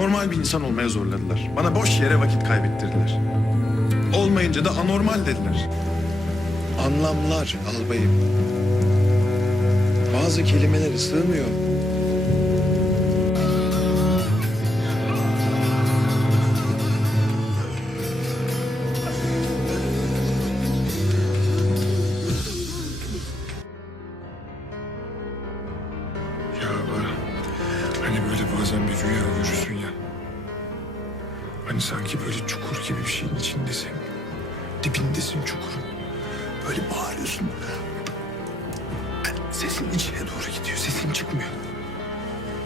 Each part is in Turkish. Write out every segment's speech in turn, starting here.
Normal bir insan olmaya zorladılar. Bana boş yere vakit kaybettirdiler. Olmayınca da anormal dediler. Anlamlar albayım. Bazı kelimeleri sığmıyor. Böyle bazen bir rüya görürsün ya. Hani sanki böyle çukur gibi bir şeyin içindesin. Dibindesin çukurun. Böyle bağırıyorsun. Hani sesin içine doğru gidiyor, sesin çıkmıyor.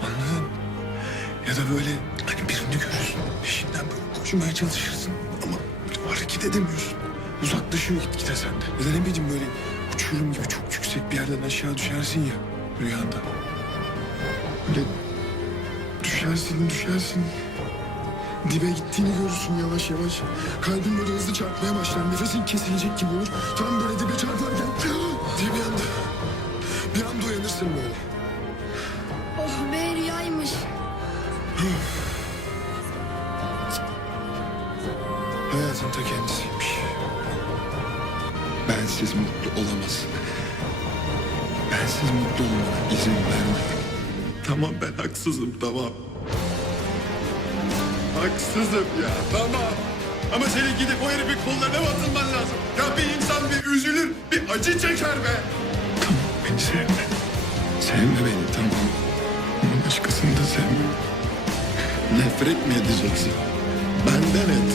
Anladın? Ya da böyle hani birini görürsün, peşinden böyle koşmaya çalışırsın. Ama hareket edemiyorsun. Uzaklaşıyor gitgide senden. Ya da ne bileyim böyle uçurum gibi çok yüksek bir yerden aşağı düşersin ya rüyanda. Böyle düşersin düşersin. Dibe gittiğini görürsün yavaş yavaş. Kalbin böyle hızlı çarpmaya başlar. Nefesin kesilecek gibi olur. Tam böyle dibe çarparken diye bir anda bir anda uyanırsın böyle. Oh be rüyaymış. Hayatın ta kendisiymiş. Bensiz mutlu olamazsın. Bensiz mutlu olmana izin verme. Tamam ben haksızım tamam. Haksızım ya tamam. Ama senin gidip o herifin kollarına mı atılman lazım? Ya bir insan bir üzülür, bir acı çeker be. Tamam beni sevme. Sevme beni tamam. Ama başkasını da sevme. Nefret mi edeceksin? Benden et.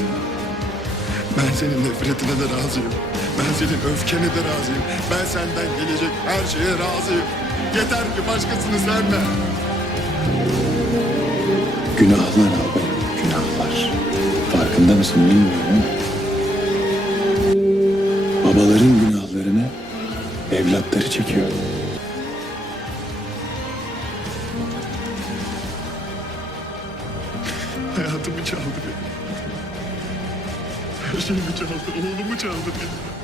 Ben senin nefretine de razıyım. Ben senin öfkene de razıyım. Ben senden gelecek her şeye razıyım. Yeter ki başkasını sevme. Günahlar albayım, günahlar. Farkında mısın bilmiyorum. Babaların günahlarını evlatları çekiyor. Hayatımı çaldı benim. Her şeyimi çaldı, oğlumu çaldı benim.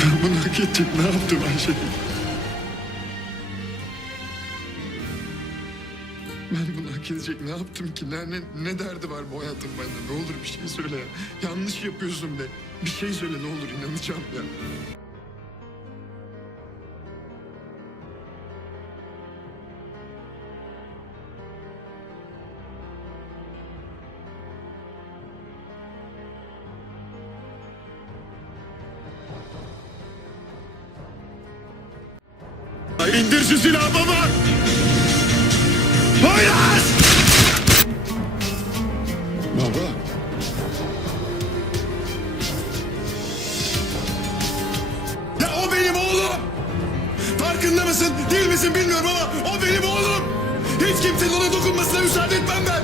Ben bunu hak edecek ne yaptım Ayşegül? Ben bunu hak edecek ne yaptım ki? Ne, ne, ne derdi var bu hayatın bende? Ne olur bir şey söyle ya. Yanlış yapıyorsun de. Bir şey söyle ne olur inanacağım ya. İndir şu silahı baba! Poyraz! Baba. Ya o benim oğlum! Farkında mısın, değil misin bilmiyorum ama o benim oğlum! Hiç kimsenin ona dokunmasına müsaade etmem ben!